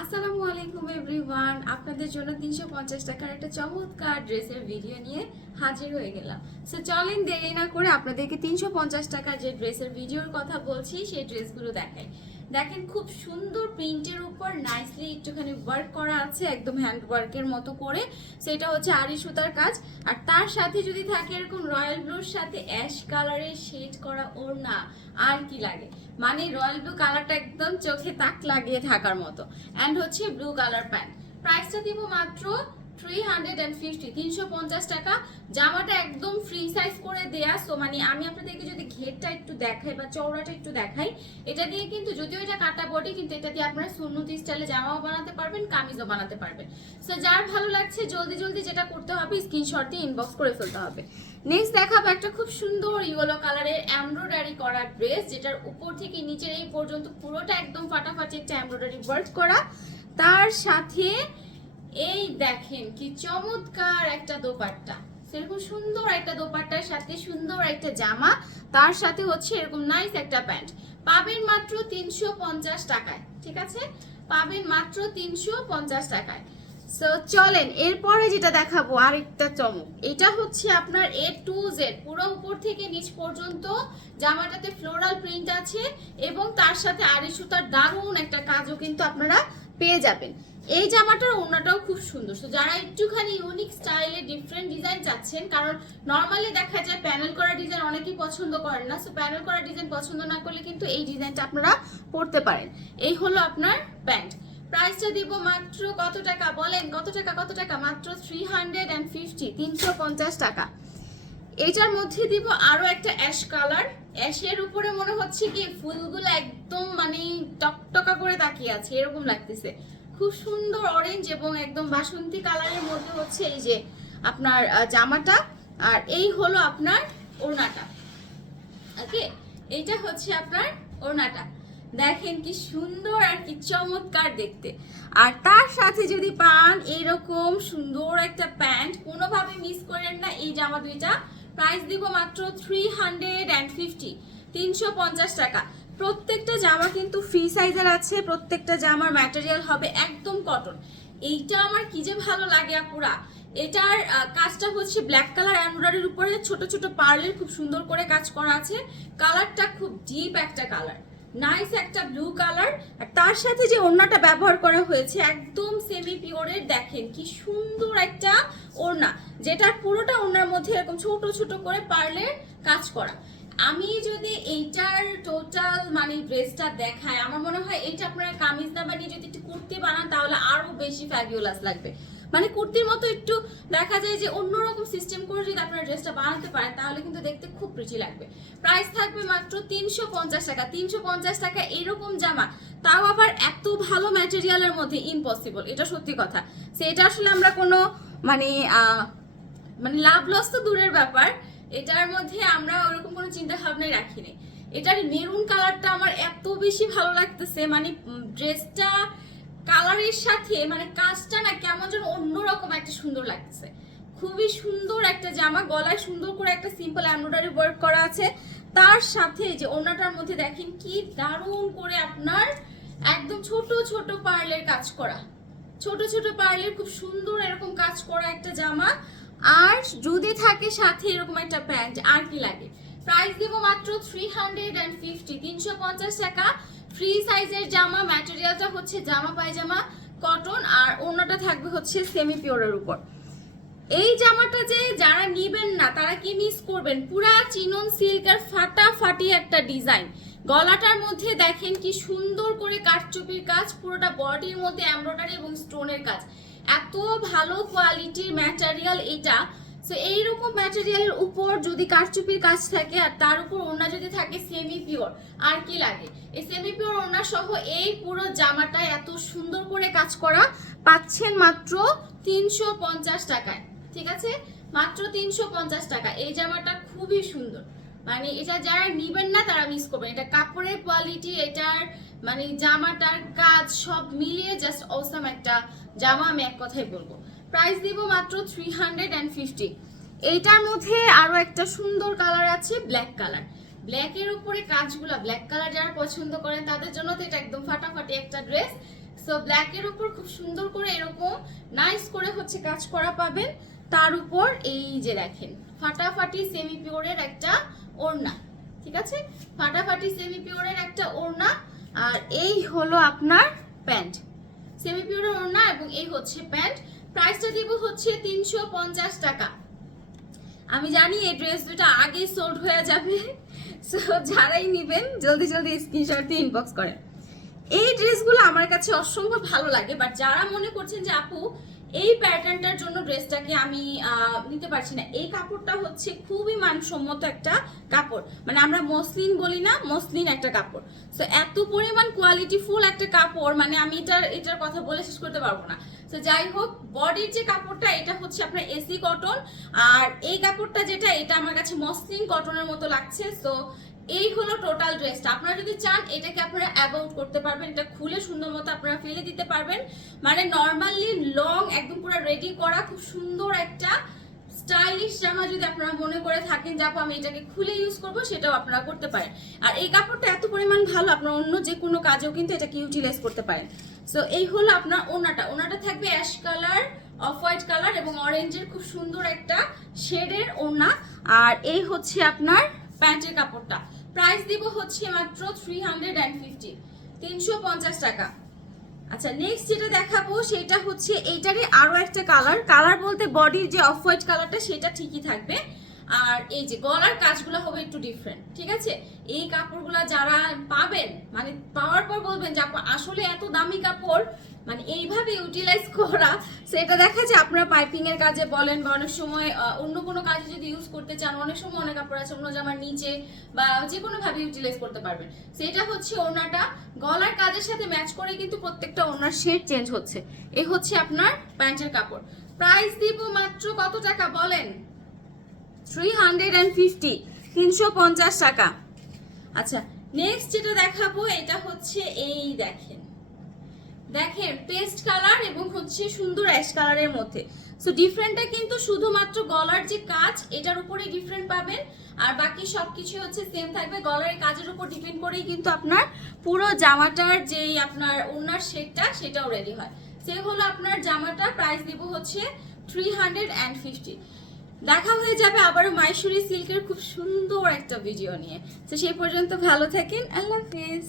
আসসালামু আলাইকুম এভরিওয়ান। আপনাদের জন্য তিনশো পঞ্চাশ টাকার একটা চমৎকার ড্রেসের ভিডিও নিয়ে হাজির হয়ে গেলাম। সো চলেন দেরি না করে আপনাদেরকে তিনশো পঞ্চাশ টাকার যে ড্রেসের ভিডিওর কথা বলছি, সেই ড্রেসগুলো দেখাই। দেখেন খুব সুন্দর প্রিন্টের উপর নাইসলি একটুখানি ওয়ার্ক করা আছে, একদম হ্যান্ড ওয়ার্কের মতো করে। সেটা হচ্ছে আড়ি সুতার কাজ। আর তার সাথে যদি থাকে এরকম রয়্যাল ব্লুর সাথে অ্যাশ কালারের শেড করা ওর ওড়না, আর কি লাগে? মানে রয়্যাল ব্লু কালারটা একদম চোখে তাক লাগিয়ে থাকার মতো। অ্যান্ড হচ্ছে ব্লু কালার প্যান্ট প্রাইসটা দিব মাত্র থ্রি হান্ড্রেড অ্যান্ড ফিফটি তিনশো পঞ্চাশ টাকা। জামাটা একদম ফ্রি সাইজ করে দেয়া। সো মানে আমি আপনাদেরকে যদি ঘেরটা একটু দেখাই বা চওড়াটা একটু দেখাই, এটা দিয়ে কিন্তু যদিও এটা কাটা বডি, কিন্তু এটা দিয়ে আপনারা সুন্নতি স্টাইলে জামাও বানাতে পারবেন, কামিজও বানাতে পারবেন। সো যার ভালো লাগছে, জলদি জলদি যেটা করতে হবে স্ক্রিনশট দিয়ে ইনবক্স করে ফেলতে হবে। নেক্সট দেখাবো একটা খুব সুন্দর ইয়েলো কালারের এমব্রয়ডারি করা ড্রেস যেটার উপর থেকে নিচের এই পর্যন্ত পুরোটা একদম ফাটাফাটি একটা এমব্রয়ডারি ওয়ার্ক করা। তার সাথে এই দেখেন কি চমৎকার একটা দোপাট্টা। সেরকম সুন্দর একটা দোপাট্টার সাথে সুন্দর একটা জামা, তার সাথে হচ্ছে এরকম নাইস একটা প্যান্ট। পাবেন মাত্র তিনশো পঞ্চাশ টাকায়, ঠিক আছে? পাবেন মাত্র তিনশো পঞ্চাশ টাকায়। সো চলেন, এরপরে যেটা দেখাবো, আরেকটা চমক। এটা হচ্ছে আপনার এ টু জেড পুরো উপর থেকে নিচ পর্যন্ত জামাটাতে ফ্লোরাল প্রিন্ট আছে এবং তার সাথে আড়ি সুতার দারুণ একটা কাজও কিন্তু আপনারা পেয়ে যাবেন। এই জামাটার ওড়নাটাও খুব সুন্দর। তো যারা একটুখানি ইউনিক স্টাইলে ডিফারেন্ট ডিজাইন চাচ্ছেন, কারণ নর্মালি দেখা যায় প্যানেল করা ডিজাইন অনেকেই পছন্দ করেন না সো প্যানেল করা ডিজাইন পছন্দ না করলে কিন্তু এই ডিজাইনটা আপনারা পরতে পারেন। এই হলো আপনার প্যান্ট প্রাইসটা দিব মাত্র কত টাকা? বলেন, কত টাকা কত টাকা? মাত্র থ্রি হান্ড্রেড অ্যান্ড ফিফটি তিনশো পঞ্চাশ টাকা। এটার মধ্যে দিব আরও একটা অ্যাশ কালার অ্যাশের উপরে মনে হচ্ছে কি ফুলগুলো একদম মানে টকটকা করে তাকিয়ে আছে, এরকম লাগতেছে। খুব সুন্দর অরেঞ্জ এবং একদম বাসন্তী কালারের মধ্যে হচ্ছে এই যে আপনার জামাটা। আর এই হলো আপনার ওড়নাটা। ওকে এইটা হচ্ছে আপনার ওড়নাটা। দেখেন কি সুন্দর আর কি চমৎকার দেখতে। আর তার সাথে যদি পান এরকম সুন্দর একটা প্যান্ট, কোনোভাবে মিস করেন না এই জামা দুইটা। প্রাইস দিব মাত্র থ্রি হান্ড্রেড অ্যান্ড ফিফটি তিনশো পঞ্চাশ টাকা। প্রত্যেকটা জামা কিন্তু ফ্রি সাইজের আছে, প্রত্যেকটা জামার ম্যাটেরিয়াল হবে একদম কটন এইটা আমার কি যে ভালো লাগে আপুরা। এটার কাজটা হচ্ছে ব্ল্যাক কালার এমব্রয়ডারির উপরে ছোট ছোট পার্লের খুব সুন্দর করে কাজ করা আছে। কালারটা খুব ডিপ একটা কালার নাইস একটা ব্লু কালার আর তার সাথে যে ওড়নাটা ব্যবহার করা হয়েছে, একদম সেমি পিওরের দেখেন কি সুন্দর একটা ওড়না। যেটার পুরোটা ওড়নার মধ্যে এরকম ছোট ছোট করে পার্লের কাজ করা। আমি যদি এইটার টোটাল মানে ড্রেসটা দেখাই, আমার মনে হয় এইটা আপনারা কামিজ না বানিয়ে যদি একটু কুর্তি বানান, তাহলে আরও বেশি ফ্যাবিউলাস লাগবে। মানে কুর্তির মতো একটু দেখা যায় যে অন্যরকম সিস্টেম করে যদি আপনারা ড্রেসটা বানাতে পারেন, তাহলে কিন্তু দেখতে খুব প্রিটি লাগবে। প্রাইস থাকবে মাত্র তিনশো পঞ্চাশ টাকা। তিনশো পঞ্চাশ টাকা এরকম জামা, তাও আবার এত ভালো ম্যাটেরিয়ালের মধ্যে ইম্পসিবল এটা সত্যি কথা। সে এটা আসলে আমরা কোনো মানে মানে লাভ লস তো দূরের ব্যাপার এটার মধ্যে আমরা ওরকম কোনো চিন্তা ভাবনাই রাখিনি। এটার মেরুন কালারটা আমার এত বেশি ভালো লাগতেছে মানে ড্রেসটা কালারের সাথে মানে কাজটা না কেমন যেন অন্যরকম একটা সুন্দর লাগতেছে। খুবই সুন্দর একটা জামা, গলায় সুন্দর করে একটা সিম্পল এমব্রয়ডারি ওয়ার্ক করা আছে। তার সাথে যে ওড়নাটার মধ্যে দেখেন কি দারুণ করে আপনার একদম ছোট ছোট পার্লের কাজ করা। ছোট ছোট পার্লের খুব সুন্দর এরকম কাজ করা একটা জামা। আর যদি থাকে সাথে এরকম একটা প্যান্ট আর কি লাগে? প্রাইস দেবো মাত্র থ্রি হান্ড্রেড অ্যান্ড ফিফটি তিনশো পঞ্চাশ টাকা। ফ্রি সাইজের জামা ম্যাটেরিয়ালটা হচ্ছে জামা, পায়জামা কটন আর অন্যটা থাকবে হচ্ছে সেমি পিওরের উপর। এই জামাটা যে যারা নিবেন না, তারা কি মিস করবেন? পুরা চিনন সিল্কের ফাটাফাটি একটা ডিজাইন গলাটার মধ্যে দেখেন কি সুন্দর করে কাঠচুপির কাজ, পুরোটা বডির মধ্যে এমব্রয়ডারি এবং স্টোনের কাজ। এত ভালো কোয়ালিটির ম্যাটেরিয়াল এটা সো এইরকম ম্যাটেরিয়ালের উপর যদি কারচুপির কাজ থাকে আর তার উপর ওড়না যদি থাকে সেমি পিওর আর কি লাগে? এই সেমি পিওর ওড়না সহ এই পুরো জামাটা এত সুন্দর করে কাজ করা, পাচ্ছেন মাত্র তিনশো পঞ্চাশ টাকায়, ঠিক আছে? মাত্র তিনশো পঞ্চাশ টাকা। এই জামাটা খুবই সুন্দর। মানে এটা যারা নিবেন না তারা মিস করবেন। এটা কাপড়ের কোয়ালিটি এটার মানে জামাটার কাজ সব মিলিয়ে জাস্ট অসাম একটা জামা আমি এক কথাই বলব। প্রাইস দিব মাত্র থ্রি হান্ড্রেড অ্যান্ড ফিফটি এইটার মধ্যে আরও একটা সুন্দর কালার আছে ব্ল্যাক কালার ব্ল্যাকের উপরে কাজগুলা ব্ল্যাক কালার যারা পছন্দ করেন তাদের জন্য তো এটা একদম ফাটাফাটি একটা ড্রেস সো ব্ল্যাকের উপর খুব সুন্দর করে এরকম নাইস করে হচ্ছে কাজ করা পাবেন। তার উপর এই যে দেখেন, ফাটাফাটি সেমি পিওরের একটা ওড়না, ঠিক আছে? ফাটাফাটি সেমি পিওরের একটা ওড়না। আর এই হলো আপনার প্যান্ট। সেমি পিওরের ওড়না এবং এই হচ্ছে প্যান্ট। প্রাইসটা দিব হচ্ছে তিনশো পঞ্চাশ টাকা। আমি জানি এই ড্রেস দুটো আগেই সোল্ড হয়ে যাবে। সো যারাই নেবেন, জলদি জলদি স্ক্রিনশট দিয়ে ইনবক্স করেন। এই ড্রেসগুলো আমার কাছে অসম্ভব ভালো লাগে বাট যারা মনে করছেন যে, আপু, এই প্যাটার্নটার জন্য ড্রেসটাকে আমি নিতে পারছি না। এই কাপড়টা হচ্ছে খুবই মানসম্মত একটা কাপড়। মানে আমরা মসলিন বলি না, মসলিন একটা কাপড়। সো এত পরিমাণ কোয়ালিটি ফুল একটা কাপড় মানে আমি এটার এটার কথা বলে শেষ করতে পারব না। তো যাই হোক বডির যে কাপড়টা, এটা হচ্ছে আপনার এসি কটন। আর এই কাপড়টা যেটা, এটা আমার কাছে মসলিন কটনের মতো লাগছে। সো এই হলো টোটাল ড্রেসটা আপনারা যদি চান, এটাকে আপনারা অ্যাবাউট করতে পারবেন, এটা খুলে সুন্দর মতো আপনারা ফেলে দিতে পারবেন। মানে নর্মালি লং একদম পুরো রেডি করা, খুব সুন্দর একটা স্টাইলিশ জামা যদি আপনারা মনে করে থাকেন যে, আপু, আমি এটাকে খুলে ইউজ করব সেটাও আপনারা করতে পারেন। আর এই কাপড়টা এত পরিমাণ ভালো, আপনার অন্য যে কোনো কাজেও কিন্তু এটাকে ইউটিলাইজ করতে পারেন। সো এই হলো আপনার ওনাটা। ওনাটা থাকবে ash colour off white colour এবং অরেঞ্জের খুব সুন্দর একটা শেডের ওড়না আর এই হচ্ছে আপনার প্যান্টের কাপড়টা। প্রাইস দিব হচ্ছে মাত্র থ্রি হান্ড্রেড অ্যান্ড ফিফটি তিনশো পঞ্চাশ টাকা। আচ্ছা নেক্সট যেটা দেখাবো, সেটা হচ্ছে এইটারই আরও একটা কালার কালার বলতে বডির যে অফ হোয়াইট কালারটা সেটা ঠিকই থাকবে। আর এই যে গলার কাজগুলো হবে একটু ডিফারেন্ট ঠিক আছে? এই কাপড়গুলো যারা পাবেন মানে পাওয়ার পর বলবেন যে আসলে এত দামি কাপড় মানে এইভাবে ইউটিলাইজ করা, সেটা দেখা যায় আপনারা পাইপিং এর কাজে বলেন বা অনেক সময় অন্য কোনো কাজে যদি ইউজ করতে চান, অনেক সময় অনেক কাপড় আছে, অন্য জামার নিচে বা যে কোনো ভাবে ইউটিলাইজ করতে পারবেন। সেটা হচ্ছে ওনাটা গলার কাজের সাথে ম্যাচ করে কিন্তু প্রত্যেকটা ওনার শেড চেঞ্জ হচ্ছে। এই হচ্ছে আপনার প্যান্টের কাপড়। প্রাইস দিব মাত্র কত টাকা বলেন? থ্রি হান্ড্রেড অ্যান্ড ফিফটি তিনশো পঞ্চাশ টাকা। আচ্ছা নেক্সট যেটা দেখাবো, এটা হচ্ছে এই দেখেন। দেখেন পেস্ট কালার এবং হচ্ছে সুন্দর অ্যাশ কালারের মধ্যে। সো ডিফারেন্টটা কিন্তু শুধুমাত্র গলার যে কাজ, এটার উপরেই ডিফারেন্ট পাবেন। আর বাকি সবকিছু হচ্ছে সেম থাকবে। গলার কাজের উপর ডিপেন্ড করেই কিন্তু আপনার পুরো জামাটার যেই আপনার ওনার শেডটা সেটাও রেডি হয়। সে হলো আপনার জামাটা প্রাইস দিব হচ্ছে থ্রি হান্ড্রেড অ্যান্ড ফিফটি দেখা হয়ে যাবে আবারও মাইশুরি সিল্কের খুব সুন্দর একটা ভিডিও নিয়ে। তো সেই পর্যন্ত ভালো থাকেন। আল্লাহ হাফেজ।